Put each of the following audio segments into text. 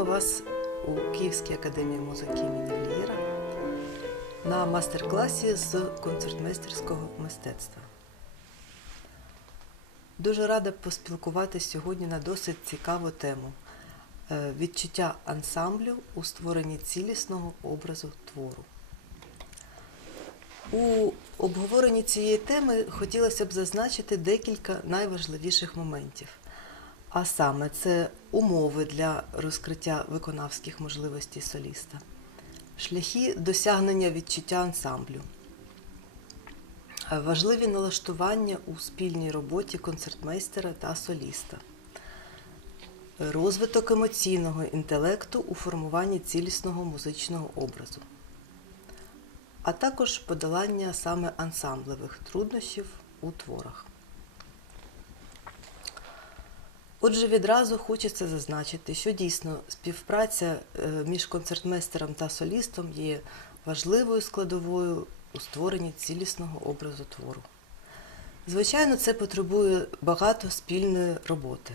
Вітаємо вас у Київській академії музики імені Глієра на мастер-класі з концертмейстерського мистецтва. Дуже рада поспілкуватися сьогодні на досить цікаву тему е, відчуття ансамблю у створенні цілісного образу твору. У обговоренні цієї теми хотілося б зазначити декілька найважливіших моментів. А саме це умови для розкриття виконавських можливостей соліста, шляхи досягнення відчуття ансамблю, важливі налаштування у спільній роботі концертмейстера та соліста, розвиток емоційного інтелекту у формуванні цілісного музичного образу, а також подолання саме ансамблевих труднощів у творах. Отже, відразу хочеться зазначити, що дійсно співпраця е, між концертмейстером та солістом є важливою складовою у створенні цілісного образу твору. Звичайно, це потребує багато спільної роботи.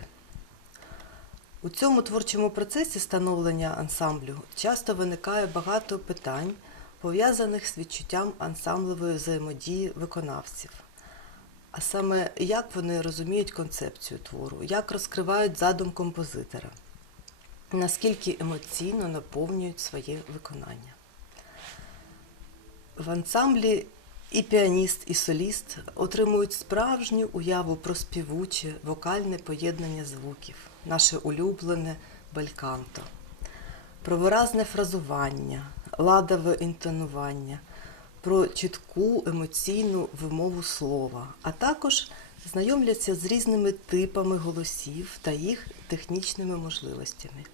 У цьому творчому процесі становлення ансамблю часто виникає багато питань, пов'язаних з відчуттям ансамблевої взаємодії виконавців. А саме, як вони розуміють концепцію твору, як розкривають задум композитора, наскільки емоційно наповнюють своє виконання. В ансамблі і піаніст, і соліст отримують справжню уяву про співуче вокальне поєднання звуків, наше улюблене бельканто, про виразне фразування, ладове інтонування – про чітку емоційну вимову слова, а також знайомляться з різними типами голосів та їх технічними можливостями,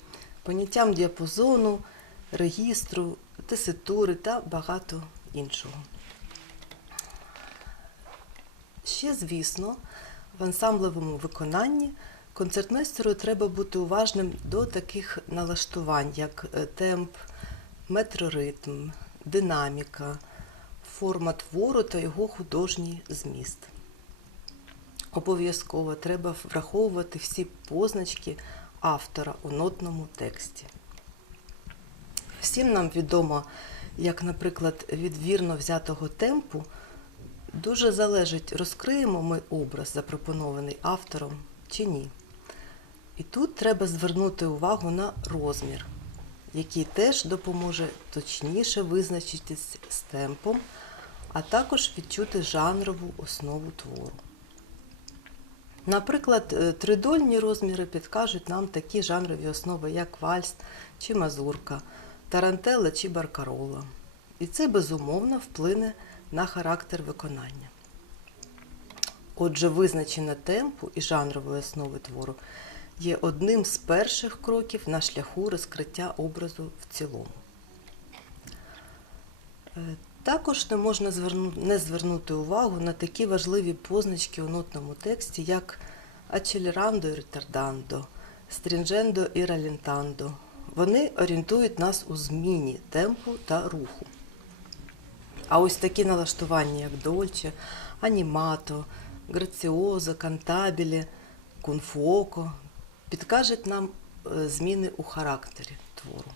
поняттям діапазону, регістру, теситури та багато іншого. Ще, звісно, в ансамблевому виконанні концертмейстеру треба бути уважним до таких налаштувань, як е, темп, метроритм, динаміка форма твору та його художній зміст. Обов'язково треба враховувати всі позначки автора у нотному тексті. Всім нам відомо, як, наприклад, від вірно взятого темпу дуже залежить, розкриємо ми образ, запропонований автором чи ні. І тут треба звернути увагу на розмір, який теж допоможе точніше визначитись з темпом а також відчути жанрову основу твору. Наприклад, е, тридольні розміри підкажуть нам такі жанрові основи, як вальс чи мазурка, тарантела чи баркарола. І це безумовно вплине на характер виконання. Отже, визначення темпу і жанрової основи твору є одним з перших кроків на шляху розкриття образу в цілому. Також не можна не звернути увагу на такі важливі позначки у нотному тексті, як accelerando і ретардандо, stringendo і rallentando. Вони орієнтують нас у зміні темпу та руху. А ось такі налаштування, як дольче, анімато, граціозо, кантабілі, кунфоко, підкажуть нам е, зміни у характері твору.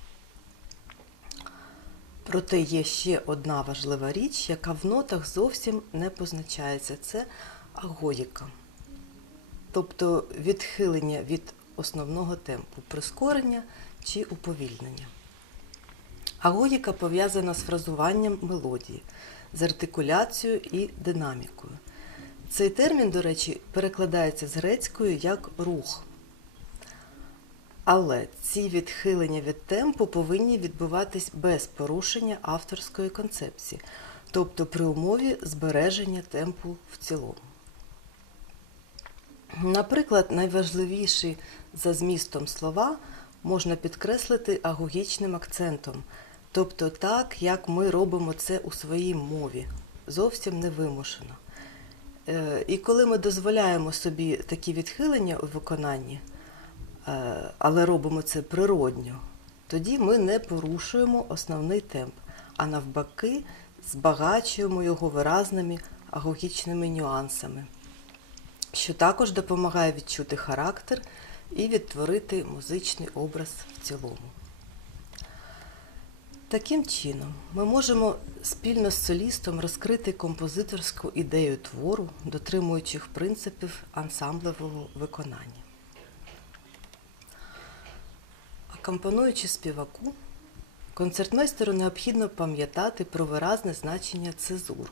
Проте є ще одна важлива річ, яка в нотах зовсім не позначається це агоїка. Тобто відхилення від основного темпу прискорення чи уповільнення. Агоїка пов'язана з фразуванням мелодії, з артикуляцією і динамікою. Цей термін, до речі, перекладається з грецькою як рух. Але ці відхилення від темпу повинні відбуватись без порушення авторської концепції, тобто при умові збереження темпу в цілому. Наприклад, найважливіші за змістом слова можна підкреслити агогічним акцентом, тобто так, як ми робимо це у своїй мові, зовсім невимушено. Е, і коли ми дозволяємо собі такі відхилення у виконанні, але робимо це природньо, тоді ми не порушуємо основний темп, а навпаки, збагачуємо його виразними агогічними нюансами, що також допомагає відчути характер і відтворити музичний образ в цілому. Таким чином, ми можемо спільно з солістом розкрити композиторську ідею твору, дотримуючих принципів ансамблевого виконання. Акомпонуючи співаку, концертмейстеру необхідно пам'ятати про виразне значення цезур,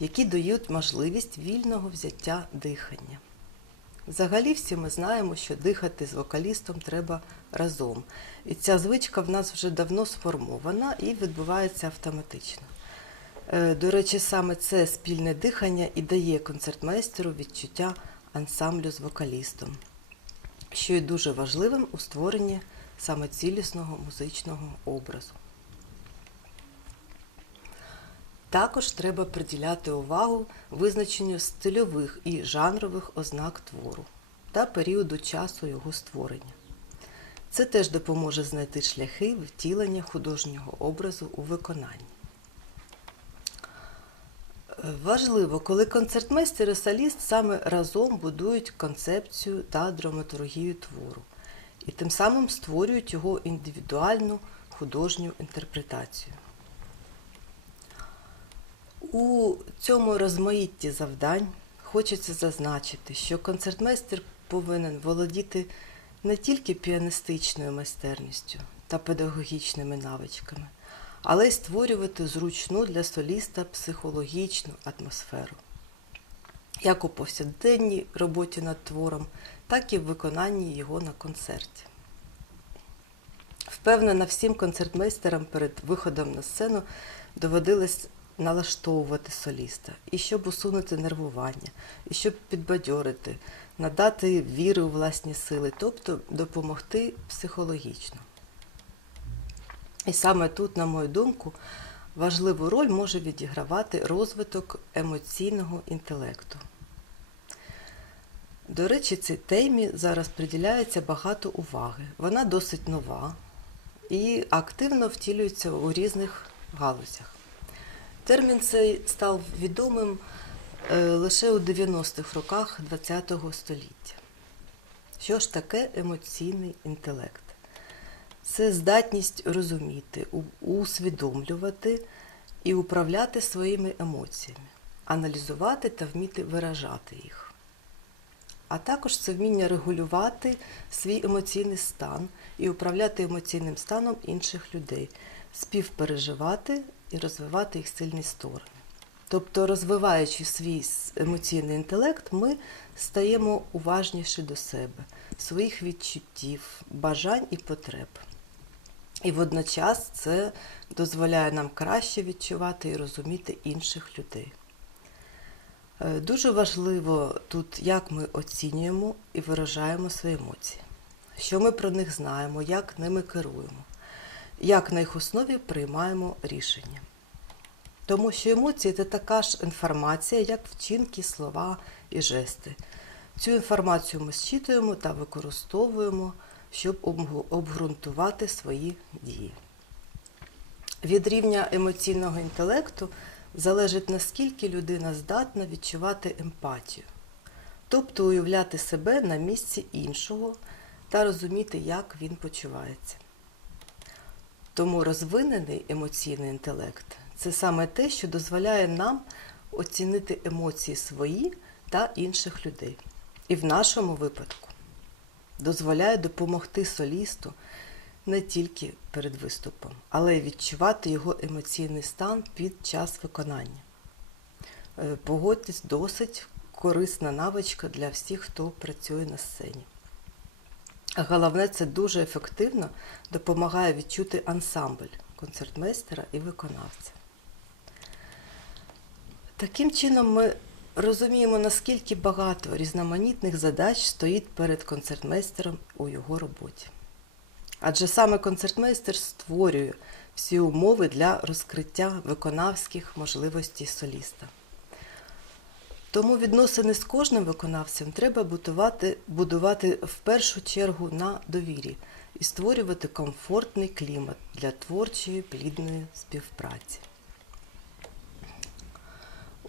які дають можливість вільного взяття дихання. Взагалі всі ми знаємо, що дихати з вокалістом треба разом. І ця звичка в нас вже давно сформована і відбувається автоматично. Е, До речі, саме це спільне дихання і дає концертмейстеру відчуття ансамблю з вокалістом, що є дуже важливим у створенні саме цілісного музичного образу. Також треба приділяти увагу визначенню стильових і жанрових ознак твору та періоду часу його створення. Це теж допоможе знайти шляхи втілення художнього образу у виконанні. Важливо, коли концертмейстер і соліст саме разом будують концепцію та драматургію твору і тим самим створюють його індивідуальну художню інтерпретацію. У цьому розмаїтті завдань хочеться зазначити, що концертмейстер повинен володіти не тільки піаністичною майстерністю та педагогічними навичками, але й створювати зручну для соліста психологічну атмосферу, як у повсякденній роботі над твором, так і в виконанні його на концерті. Впевнена, всім концертмейстерам перед виходом на сцену доводилось налаштовувати соліста, і щоб усунути нервування, і щоб підбадьорити, надати віри у власні сили, тобто допомогти психологічно. І саме тут, на мою думку, важливу роль може відігравати розвиток емоційного інтелекту. До речі, цій темі зараз приділяється багато уваги. Вона досить нова і активно втілюється у різних галузях. Термін цей став відомим е, лише у 90-х роках ХХ століття. Що ж таке емоційний інтелект? Це здатність розуміти, усвідомлювати і управляти своїми емоціями, аналізувати та вміти виражати їх. А також це вміння регулювати свій емоційний стан і управляти емоційним станом інших людей, співпереживати і розвивати їх сильні сторони. Тобто, розвиваючи свій емоційний інтелект, ми стаємо уважніші до себе, своїх відчуттів, бажань і потреб. І водночас це дозволяє нам краще відчувати і розуміти інших людей. Е, Дуже важливо тут, як ми оцінюємо і виражаємо свої емоції, що ми про них знаємо, як ними керуємо, як на їх основі приймаємо рішення. Тому що емоції це така ж інформація, як вчинки, слова і жести. Цю інформацію ми зчитуємо та використовуємо, щоб обґрунтувати свої дії. Від рівня емоційного інтелекту залежить наскільки людина здатна відчувати емпатію, тобто уявляти себе на місці іншого та розуміти, як він почувається. Тому розвинений емоційний інтелект це саме те, що дозволяє нам оцінити емоції свої та інших людей. І в нашому випадку дозволяє допомогти солісту не тільки перед виступом, але й відчувати його емоційний стан під час виконання. Е, Погодьтесь, досить корисна навичка для всіх, хто працює на сцені. Головне, це дуже ефективно допомагає відчути ансамбль концертмейстера і виконавця. Таким чином, ми розуміємо, наскільки багато різноманітних задач стоїть перед концертмейстером у його роботі. Адже саме концертмейстер створює всі умови для розкриття виконавських можливостей соліста. Тому відносини з кожним виконавцем треба будувати, будувати в першу чергу на довірі і створювати комфортний клімат для творчої плідної співпраці.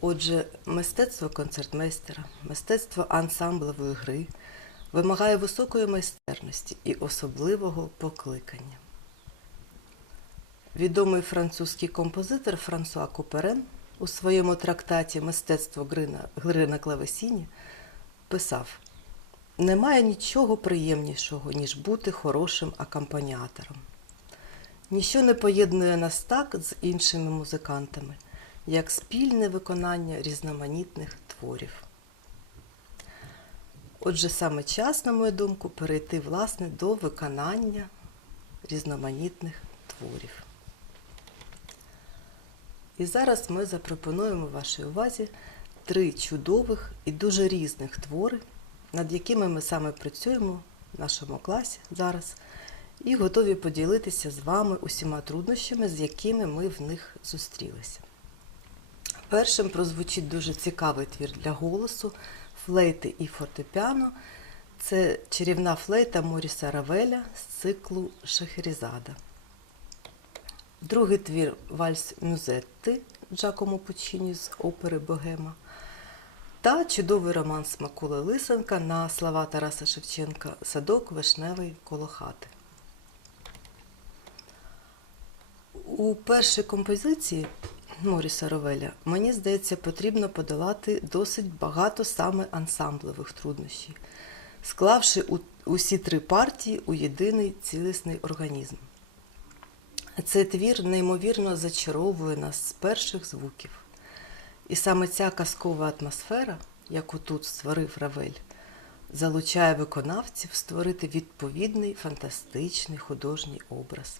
Отже, мистецтво концертмейстера, мистецтво ансамблевої гри вимагає високої майстерності і особливого покликання. Відомий французький композитор Франсуа Куперен у своєму трактаті Мистецтво гри на, клавесіні писав: Немає нічого приємнішого, ніж бути хорошим акомпаніатором. Ніщо не поєднує нас так з іншими музикантами, як спільне виконання різноманітних творів. Отже, саме час, на мою думку, перейти власне до виконання різноманітних творів. І зараз ми запропонуємо вашій увазі три чудових і дуже різних твори, над якими ми саме працюємо в нашому класі зараз, і готові поділитися з вами усіма труднощами, з якими ми в них зустрілися. Першим прозвучить дуже цікавий твір для голосу флейти і фортепіано. Це чарівна флейта Моріса Равеля з циклу Шахерізада. Другий твір Вальс Мюзетти Джакомо Пучіні з опери Богема. Та чудовий романс Макули Лисенка на слова Тараса Шевченка Садок вишневий коло хати. У першій композиції Моріса Ровеля, мені здається, потрібно подолати досить багато саме ансамблевих труднощів, склавши усі три партії у єдиний цілісний організм. Цей твір неймовірно зачаровує нас з перших звуків. І саме ця казкова атмосфера, яку тут створив Равель, залучає виконавців створити відповідний фантастичний художній образ.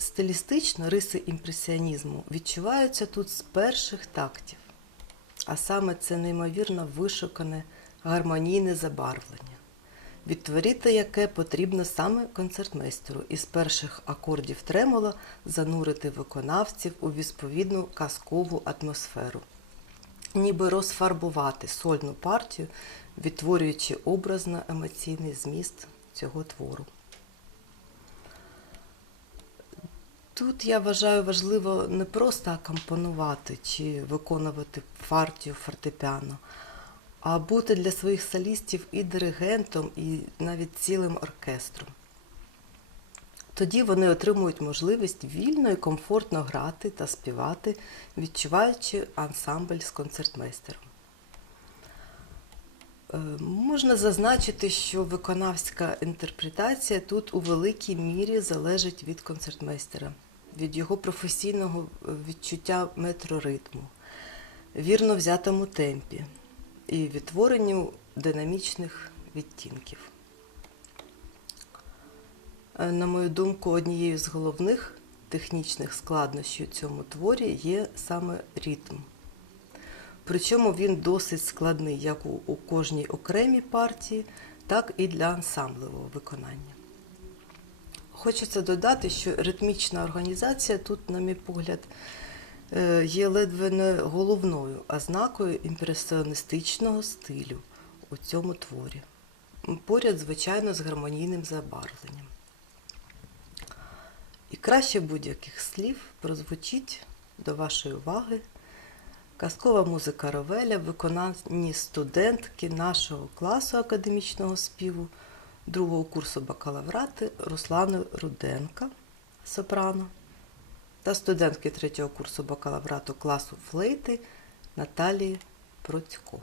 Стилістично риси імпресіонізму відчуваються тут з перших тактів, а саме це неймовірно вишукане гармонійне забарвлення, відтворити яке потрібно саме концертмейстеру із перших акордів тремола занурити виконавців у відповідну казкову атмосферу, ніби розфарбувати сольну партію, відтворюючи образно емоційний зміст цього твору. Тут я вважаю важливо не просто акомпонувати чи виконувати партію фортепіано, а бути для своїх солістів і диригентом, і навіть цілим оркестром. Тоді вони отримують можливість вільно і комфортно грати та співати, відчуваючи ансамбль з концертмейстером. Е, Можна зазначити, що виконавська інтерпретація тут у великій мірі залежить від концертмейстера, від його професійного е, відчуття метроритму, вірно взятому темпі і відтворенню динамічних відтінків. Е, На мою думку, однією з головних технічних складнощів у цьому творі є саме ритм. Причому він досить складний як у, у кожній окремій партії, так і для ансамблевого виконання. Хочеться додати, що ритмічна організація тут, на мій погляд, е, є ледве не головною ознакою імпресіоністичного стилю у цьому творі. Поряд, звичайно, з гармонійним забарвленням. І краще будь-яких слів прозвучить до вашої уваги Казкова музика Ровеля в виконанні студентки нашого класу академічного співу другого курсу бакалаврати Руслани Руденка сопрано та студентки третього курсу бакалаврату класу флейти Наталії Процько.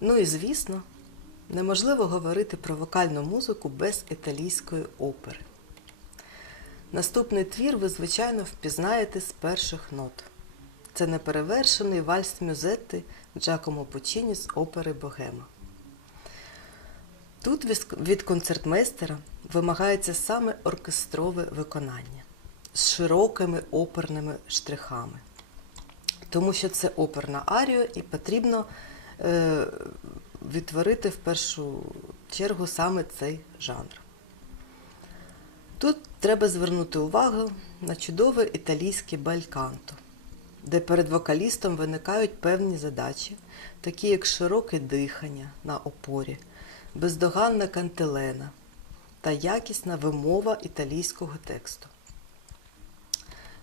Ну і звісно, неможливо говорити про вокальну музику без італійської опери. Наступний твір ви, звичайно, впізнаєте з перших нот. Це неперевершений вальс Мюзетти Джакомо Пучіні з опери Богема. Тут від концертмейстера вимагається саме оркестрове виконання з широкими оперними штрихами. Тому що це оперна арія і потрібно відтворити в першу чергу саме цей жанр. Тут треба звернути увагу на чудове італійське бальканто, де перед вокалістом виникають певні задачі, такі як широке дихання на опорі, бездоганна кантилена та якісна вимова італійського тексту.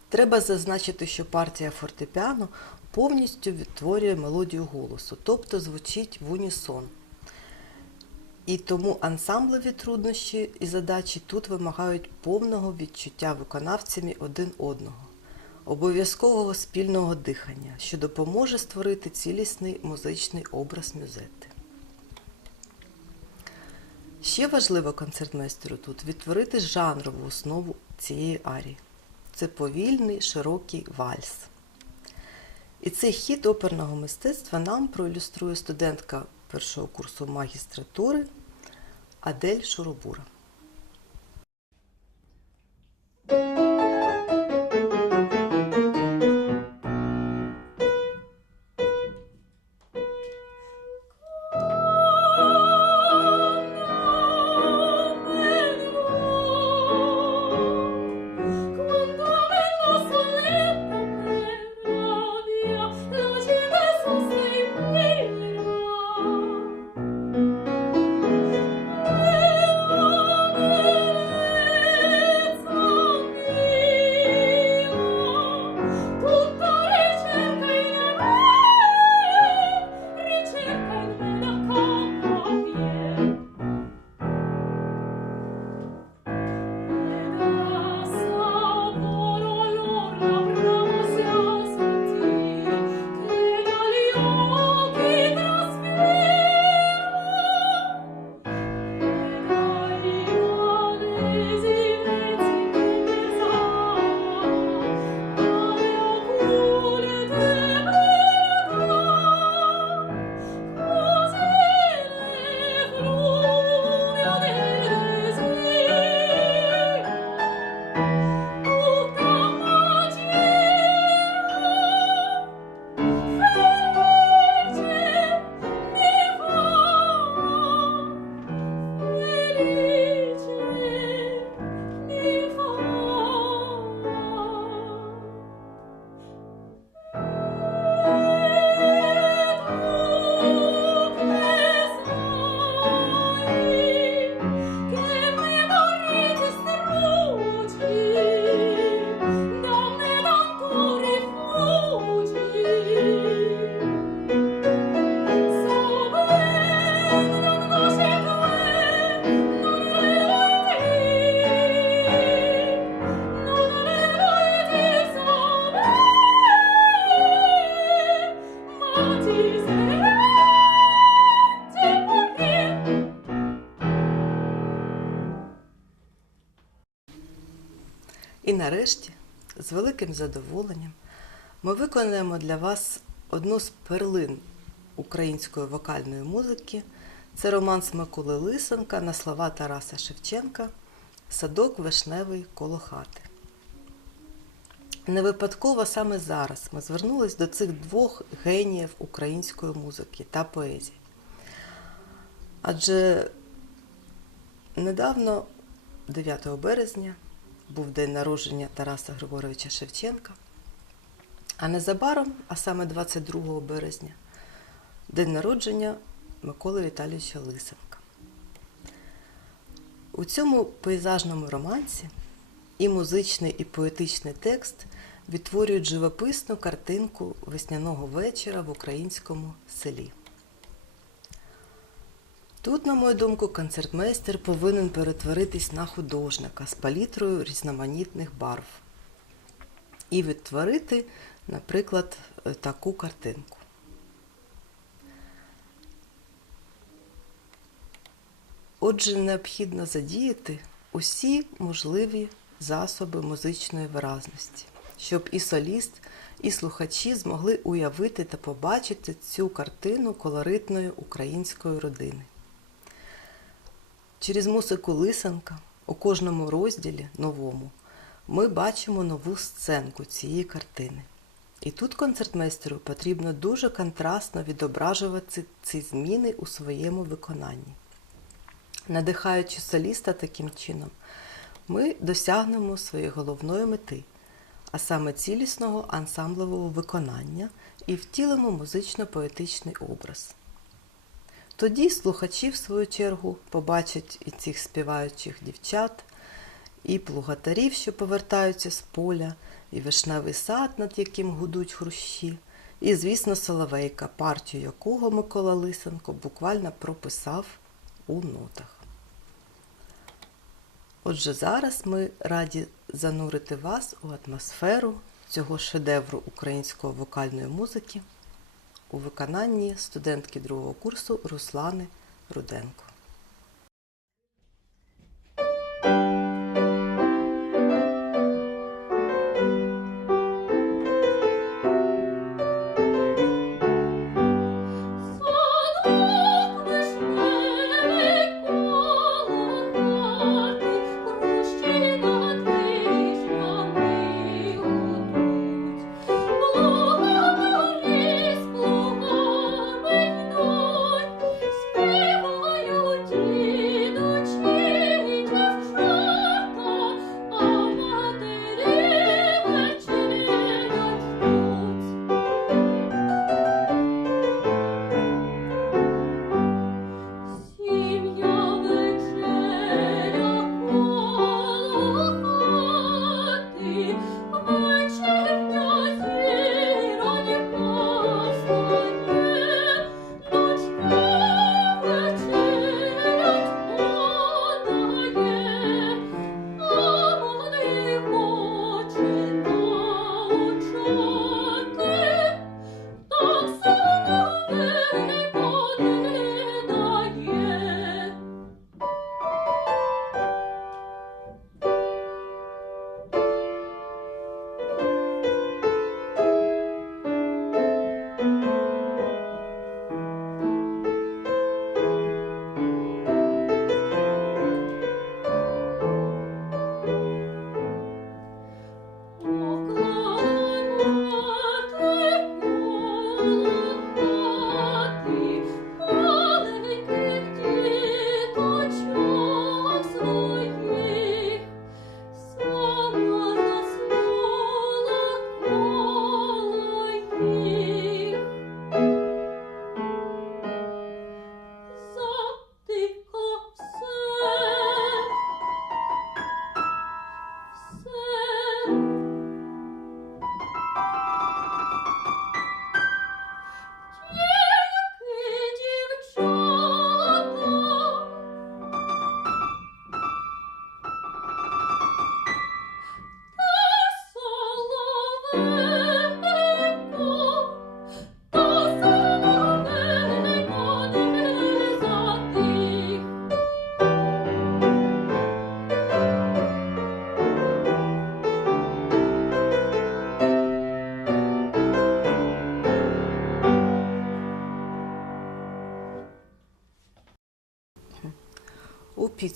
Треба зазначити, що партія фортепіано повністю відтворює мелодію голосу, тобто звучить в унісон. І тому ансамблеві труднощі і задачі тут вимагають повного відчуття виконавцями один одного, обов'язкового спільного дихання, що допоможе створити цілісний музичний образ мюзетти. Ще важливо концертмейстеру тут відтворити жанрову основу цієї арії. Це повільний, широкий вальс. І цей хід оперного мистецтва нам проілюструє студентка першого курсу магістратури Адель Шуробура. Нарешті, з великим задоволенням, ми виконаємо для вас одну з перлин української вокальної музики. Це романс Миколи Лисенка на слова Тараса Шевченка Садок вишневий коло хати. Не випадково саме зараз ми звернулись до цих двох геніїв української музики та поезії. Адже недавно, 9 березня, був день народження Тараса Григоровича Шевченка, а незабаром, а саме 22 березня, день народження Миколи Віталійовича Лисенка. У цьому пейзажному романсі і музичний, і поетичний текст відтворюють живописну картинку весняного вечора в українському селі. Тут, на мою думку, концертмейстер повинен перетворитись на художника з палітрою різноманітних барв і відтворити, наприклад, е, таку картинку. Отже, необхідно задіяти усі можливі засоби музичної виразності, щоб і соліст, і слухачі змогли уявити та побачити цю картину колоритної української родини. Через музику Лисенка у кожному розділі новому ми бачимо нову сценку цієї картини. І тут концертмейстеру потрібно дуже контрастно відображувати ці зміни у своєму виконанні. Надихаючи соліста таким чином, ми досягнемо своєї головної мети, а саме цілісного ансамблевого виконання і втілимо музично-поетичний образ. Тоді слухачі, в свою чергу, побачать і цих співаючих дівчат, і плугатарів, що повертаються з поля, і вишневий сад, над яким гудуть хрущі, і, звісно, Соловейка, партію якого Микола Лисенко буквально прописав у нотах. Отже, зараз ми раді занурити вас у атмосферу цього шедевру української вокальної музики у виконанні студентки другого курсу Руслани Руденко.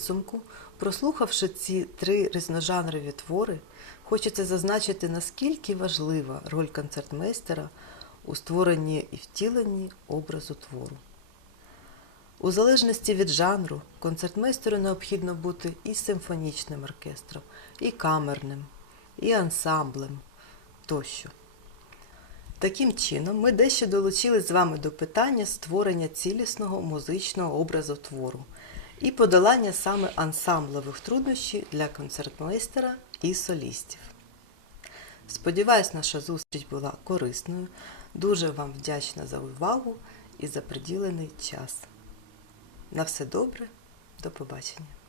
Підсумку, прослухавши ці три різножанрові твори, хочеться зазначити, наскільки важлива роль концертмейстера у створенні і втіленні образу твору. У залежності від жанру, концертмейстеру необхідно бути і симфонічним оркестром, і камерним, і ансамблем тощо. Таким чином, ми дещо долучили з вами до питання створення цілісного музичного образу твору і подолання саме ансамблевих труднощів для концертмейстера і солістів. Сподіваюсь, наша зустріч була корисною. Дуже вам вдячна за увагу і за приділений час. На все добре, до побачення!